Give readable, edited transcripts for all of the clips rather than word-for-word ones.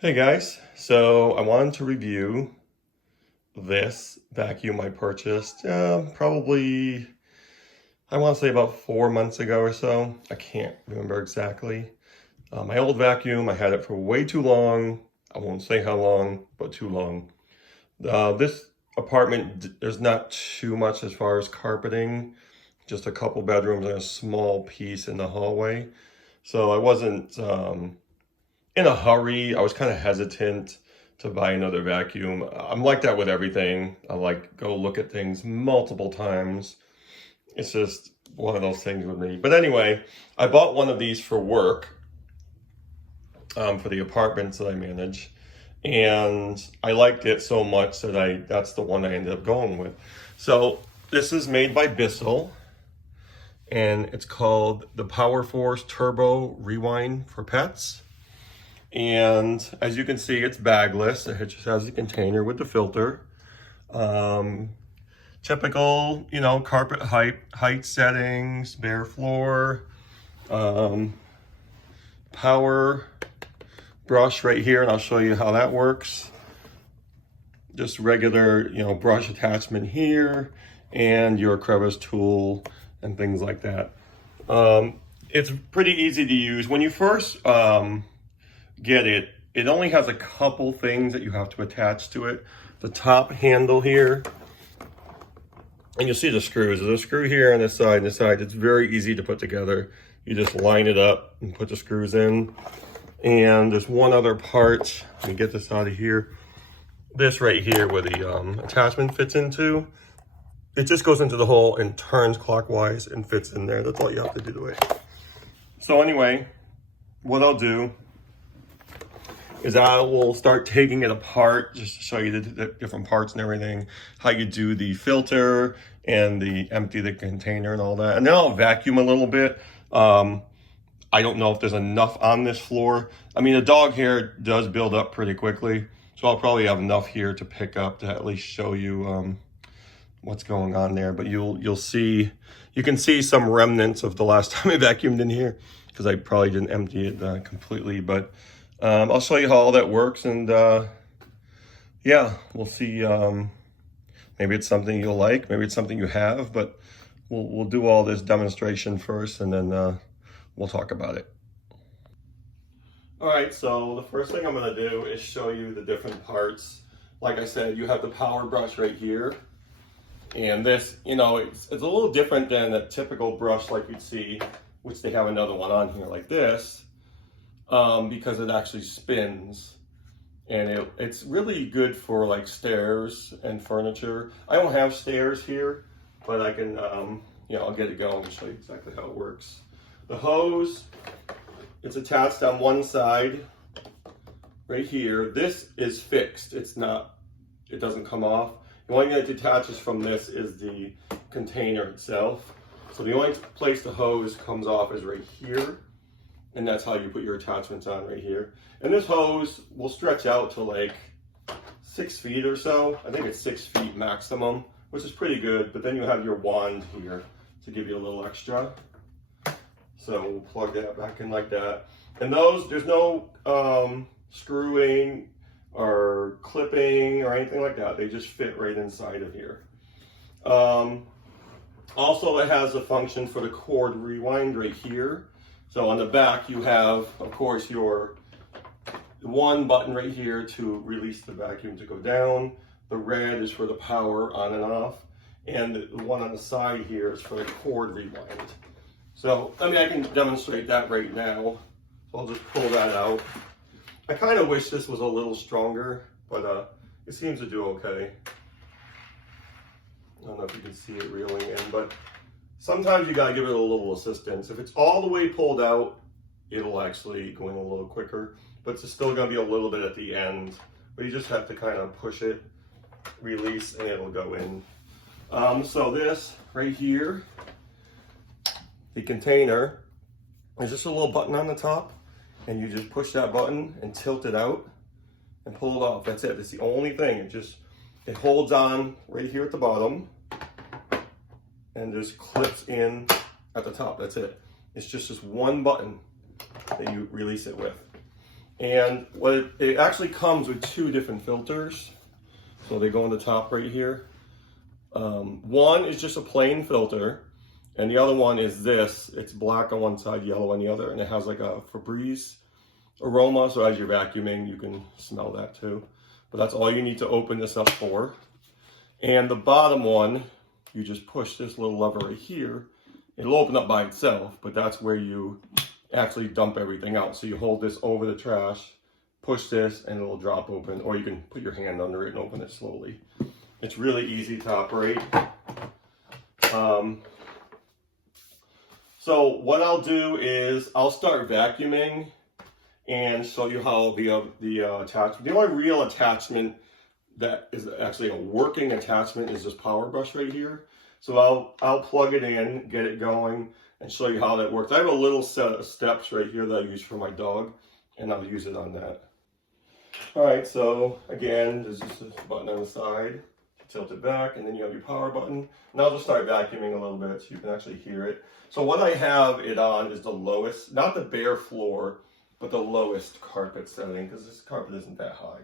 Hey guys, so I wanted to review this vacuum I purchased probably, I want to say about 4 months ago or so. I can't remember exactly. My old vacuum, I had it for way too long. I won't say how long, but too long. This apartment, there's not too much as far as carpeting, just a couple bedrooms and a small piece in the hallway. So I wasn't in a hurry. I was kind of hesitant to buy another vacuum. I'm like that with everything. I like go look at things multiple times. It's just one of those things with me. But anyway, I bought one of these for work, for the apartments that I manage. And I liked it so much that that's the one I ended up going with. So this is made by Bissell, and it's called the Power Force Turbo Rewind for Pets. And as you can see, it's bagless. It just has a container with the filter. Typical, carpet height settings, bare floor, power brush right here, and I'll show you how that works. Just regular, brush attachment here, and your crevice tool and things like that. It's pretty easy to use. When you first get it, it only has a couple things that you have to attach to it. The top handle here, and you'll see the screws. There's a screw here on this side and this side. It's very easy to put together. You just line it up and put the screws in. And there's one other part. Let me get this out of here. This right here where the attachment fits into. It just goes into the hole and turns clockwise and fits in there. That's all you have to do to it. So anyway, what I'll do is I will start taking it apart just to show you the different parts and everything, how you do the filter and empty the container and all that. And then I'll vacuum a little bit. I don't know if there's enough on this floor. I mean, the dog hair does build up pretty quickly, so I'll probably have enough here to pick up to at least show you what's going on there. But you can see some remnants of the last time I vacuumed in here because I probably didn't empty it completely. But I'll show you how all that works, and yeah, we'll see. Maybe it's something you'll like, maybe it's something you have, but we'll do all this demonstration first, and then we'll talk about it. All right, so the first thing I'm gonna do is show you the different parts. Like I said, you have the power brush right here, and this, it's a little different than a typical brush like you'd see, which they have another one on here like this. Because it actually spins, and it's really good for like stairs and furniture. I don't have stairs here, but I can, I'll get it going and show you exactly how it works. The hose, it's attached on one side right here. This is fixed. It doesn't come off. The only thing that detaches from this is the container itself. So the only place the hose comes off is right here. And that's how you put your attachments on right here. And this hose will stretch out to like 6 feet or so. I think it's 6 feet maximum, which is pretty good. But then you have your wand here to give you a little extra. So we'll plug that back in like that. And there's no screwing or clipping or anything like that. They just fit right inside of here. Also, it has a function for the cord rewind right here. So on the back, you have, of course, your one button right here to release the vacuum to go down. The red is for the power on and off. And the one on the side here is for the cord rewind. So, I can demonstrate that right now. So I'll just pull that out. I kind of wish this was a little stronger, but it seems to do okay. I don't know if you can see it reeling in, but sometimes you gotta give it a little assistance. If it's all the way pulled out, it'll actually go in a little quicker, but it's still gonna be a little bit at the end. But you just have to kind of push it, release, and it'll go in. So this right here, the container, there's just a little button on the top, and you just push that button and tilt it out and pull it off. That's it. It's the only thing. It holds on right here at the bottom and just clips in at the top. That's it. It's just this one button that you release it with. And it actually comes with two different filters. So they go on the top right here. One is just a plain filter, and the other one is this. It's black on one side, yellow on the other, and it has like a Febreze aroma. So as you're vacuuming, you can smell that too. But that's all you need to open this up for. And the bottom one, you just push this little lever right here. It'll open up by itself, but that's where you actually dump everything out. So you hold this over the trash, push this, and it'll drop open, or you can put your hand under it and open it slowly. It's really easy to operate. So what I'll do is I'll start vacuuming and show you how the attachment, the only real attachment that is actually a working attachment is this power brush right here. So I'll plug it in, get it going, and show you how that works. I have a little set of steps right here that I use for my dog, and I'll use it on that. All right, so again, there's just a button on the side, tilt it back, and then you have your power button. And I'll just start vacuuming a little bit so you can actually hear it. So what I have it on is the lowest, not the bare floor, but the lowest carpet setting, because this carpet isn't that high.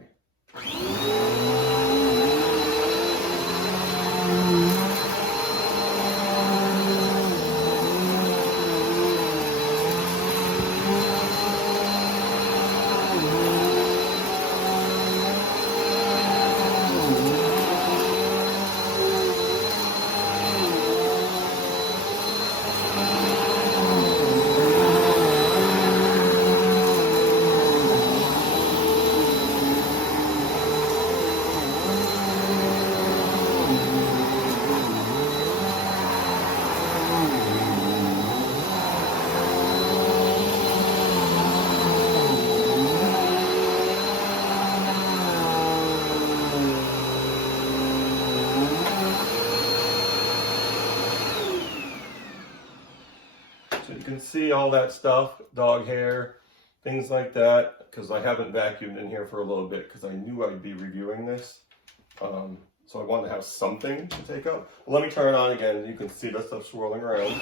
So you can see all that stuff, dog hair, things like that, because I haven't vacuumed in here for a little bit because I knew I'd be reviewing this. So I wanted to have something to take out. But let me turn it on again. You can see that stuff swirling around.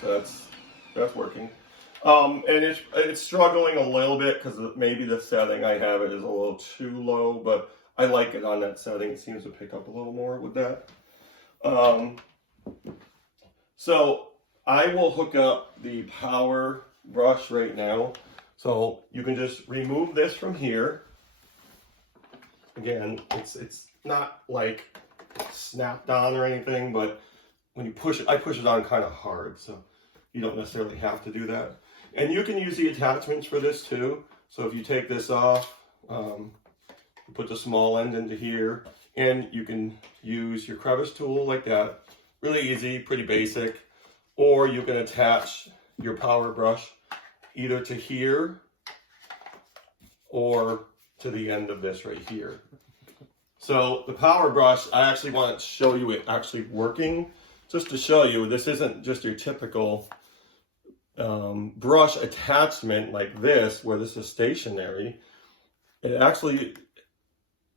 So that's working. And it's struggling a little bit because maybe the setting I have it is a little too low, but I like it on that setting. It seems to pick up a little more with that. So I will hook up the power brush right now. So you can just remove this from here. Again, it's not like snapped on or anything, but when you push it, I push it on kind of hard, so you don't necessarily have to do that. And you can use the attachments for this too. So if you take this off, you put the small end into here, and you can use your crevice tool like that. Really easy, pretty basic. Or you can attach your power brush either to here or to the end of this right here. So the power brush, I actually want to show you it actually working. Just to show you, this isn't just your typical brush attachment like this, where this is stationary. It actually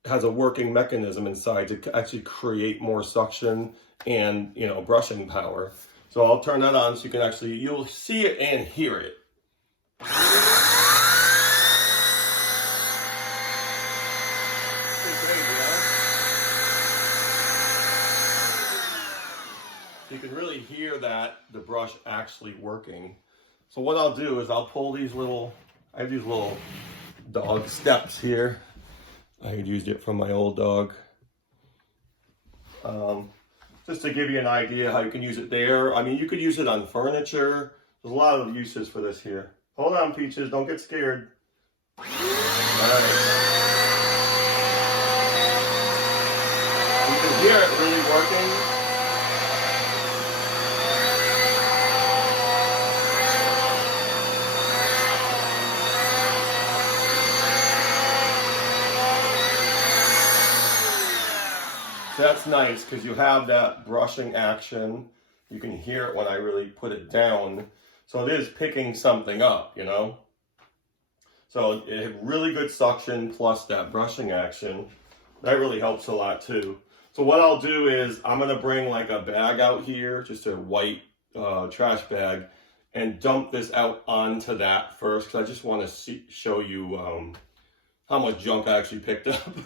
has a working mechanism inside to actually create more suction and, you know, brushing power. So I'll turn that on so you can actually, you'll see it and hear it. You can really hear that the brush actually working. So what I'll do is I'll pull these little, I have these little dog steps here. I had used it from my old dog. Just to give you an idea how you can use it there. I mean, you could use it on furniture. There's a lot of uses for this here. Hold on, Peaches, don't get scared. All right. You can hear it really working. That's nice because you have that brushing action. You can hear it when I really put it down. So it is picking something up, you know. So it had really good suction plus that brushing action. That really helps a lot too. So what I'll do is I'm gonna bring like a bag out here, just a white trash bag, and dump this out onto that first, because I just want to show you how much junk I actually picked up,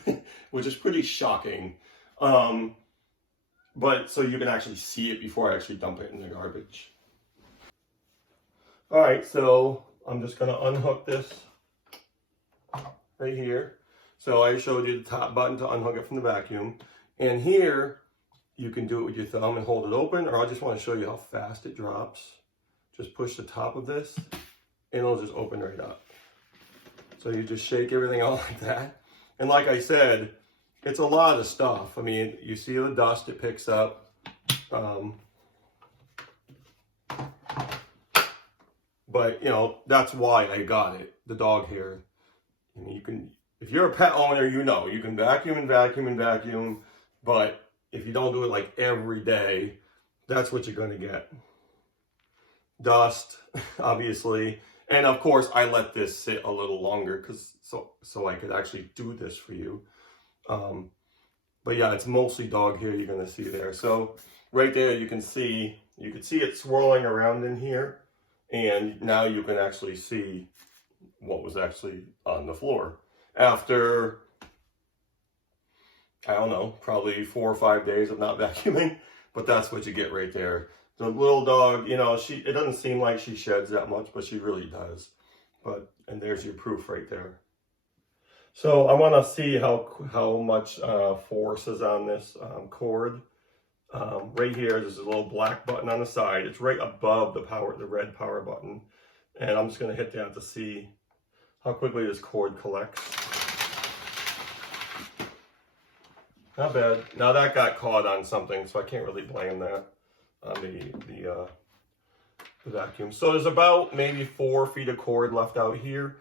which is pretty shocking. But so you can actually see it before I actually dump it in the garbage. All right, so I'm just gonna unhook this right here. So I showed you the top button to unhook it from the vacuum. And here, you can do it with your thumb and hold it open, or I just want to show you how fast it drops. Just push the top of this, and it'll just open right up. So you just shake everything out like that. And like I said, it's a lot of stuff. I mean, you see the dust it picks up. But, you know, that's why I got it, the dog hair. I mean, you can, if you're a pet owner, you know, you can vacuum and vacuum and vacuum, but if you don't do it like every day, that's what you're going to get. Dust, obviously. And of course, I let this sit a little longer because so I could actually do this for you. But yeah, it's mostly dog hair you're going to see there. So right there, you can see it swirling around in here. And now you can actually see what was actually on the floor. After, I don't know, probably 4 or 5 days of not vacuuming, but that's what you get right there. The little dog, you know, it doesn't seem like she sheds that much, but she really does. And there's your proof right there. So I want to see how much force is on this cord. Right here, there's a little black button on the side. It's right above the red power button. And I'm just going to hit that to see how quickly this cord collects. Not bad. Now that got caught on something, so I can't really blame that on the vacuum. So there's about maybe 4 feet of cord left out here.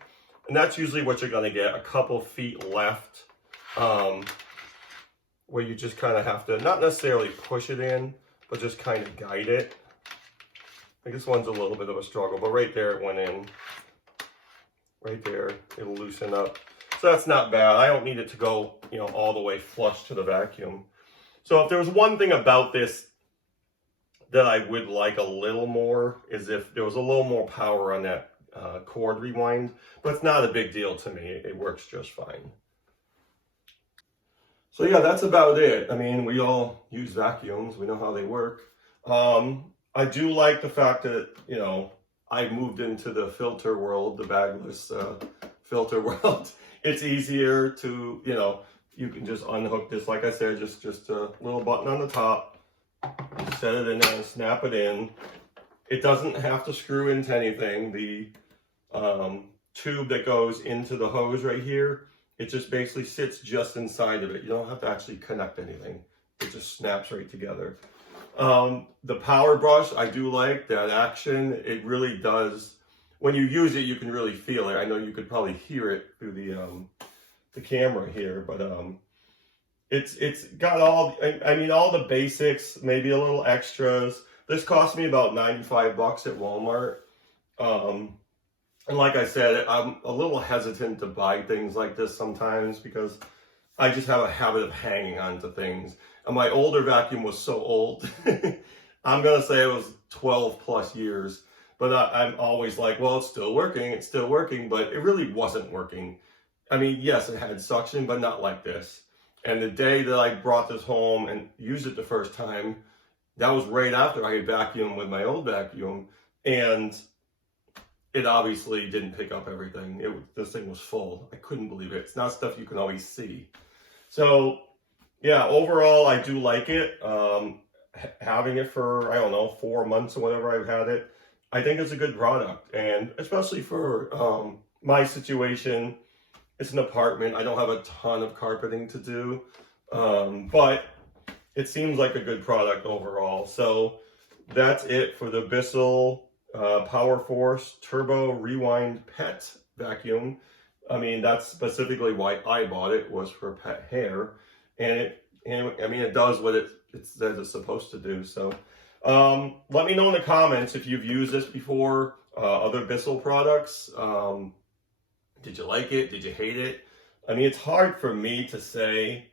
And that's usually what you're going to get, a couple feet left. Where you just kind of have to, not necessarily push it in, but just kind of guide it. I think this one's a little bit of a struggle, but right there it went in. Right there, it'll loosen up. So that's not bad. I don't need it to go, you know, all the way flush to the vacuum. So if there was one thing about this that I would like a little more, is if there was a little more power on that cord rewind, but it's not a big deal to me. It works just fine. So yeah, that's about it. I mean, we all use vacuums. We know how they work. I do like the fact that, you know, I moved into the filter world, the bagless filter world. It's easier to, you know, you can just unhook this, like I said, just a little button on the top. You set it in there and snap it in. It doesn't have to screw into anything. The tube that goes into the hose right here, it just basically sits just inside of it. You don't have to actually connect anything. It just snaps right together. The power brush, I do like that action. It really does. When you use it, you can really feel it. I know you could probably hear it through the camera here, but it's got all, I mean, all the basics, maybe a little extras. This cost me about 95 bucks at Walmart. And like I said, I'm a little hesitant to buy things like this sometimes because I just have a habit of hanging on to things. And my older vacuum was so old. I'm going to say it was 12 plus years. But I'm always like, well, it's still working, but it really wasn't working. I mean, yes, it had suction, but not like this. And the day that I brought this home and used it the first time, that was right after I had vacuumed with my old vacuum. And it obviously didn't pick up everything. This thing was full. I couldn't believe it. It's not stuff you can always see. So yeah, overall, I do like it. Having it for, I don't know, 4 months or whatever I've had it, I think it's a good product. And especially for my situation, it's an apartment. I don't have a ton of carpeting to do, but it seems like a good product overall. So that's it for the Bissell Power Force Turbo Rewind Pet Vacuum. I mean, that's specifically why I bought it, was for pet hair. And I mean, it does what it says it's supposed to do. So let me know in the comments if you've used this before, other Bissell products. Did you like it? Did you hate it? I mean, it's hard for me to say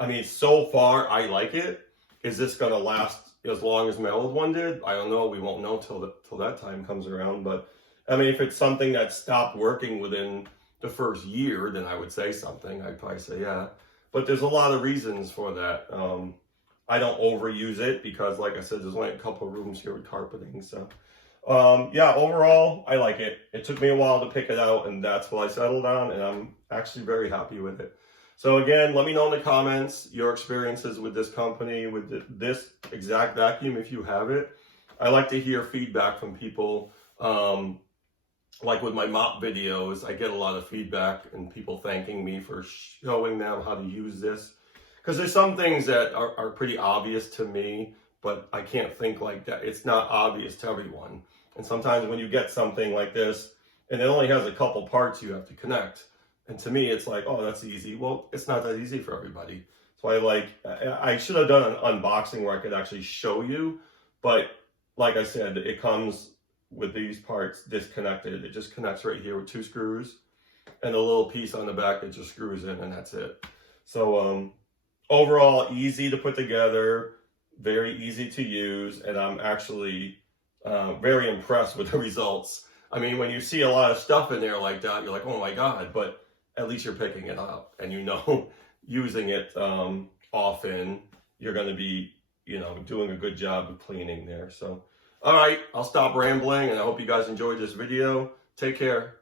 I mean, so far, I like it. Is this going to last as long as my old one did? I don't know. We won't know till that time comes around. But, I mean, if it's something that stopped working within the first year, then I would say something. I'd probably say, yeah. But there's a lot of reasons for that. I don't overuse it because, like I said, there's only a couple of rooms here with carpeting. So, yeah, overall, I like it. It took me a while to pick it out, and that's what I settled on, and I'm actually very happy with it. So again, let me know in the comments your experiences with this company, with this exact vacuum, if you have it. I like to hear feedback from people. Like with my mop videos, I get a lot of feedback and people thanking me for showing them how to use this. Because there's some things that are pretty obvious to me, but I can't think like that. It's not obvious to everyone. And sometimes when you get something like this, and it only has a couple parts you have to connect, and to me, it's like, oh, that's easy. Well, it's not that easy for everybody. So I should have done an unboxing where I could actually show you. But like I said, it comes with these parts disconnected. It just connects right here with 2 screws and a little piece on the back that just screws in, and that's it. So overall, easy to put together, very easy to use, and I'm actually very impressed with the results. I mean, when you see a lot of stuff in there like that, you're like, oh my God, but at least you're picking it up, and you know, using it often, you're going to be, doing a good job of cleaning there. So, all right, I'll stop rambling, and I hope you guys enjoyed this video. Take care.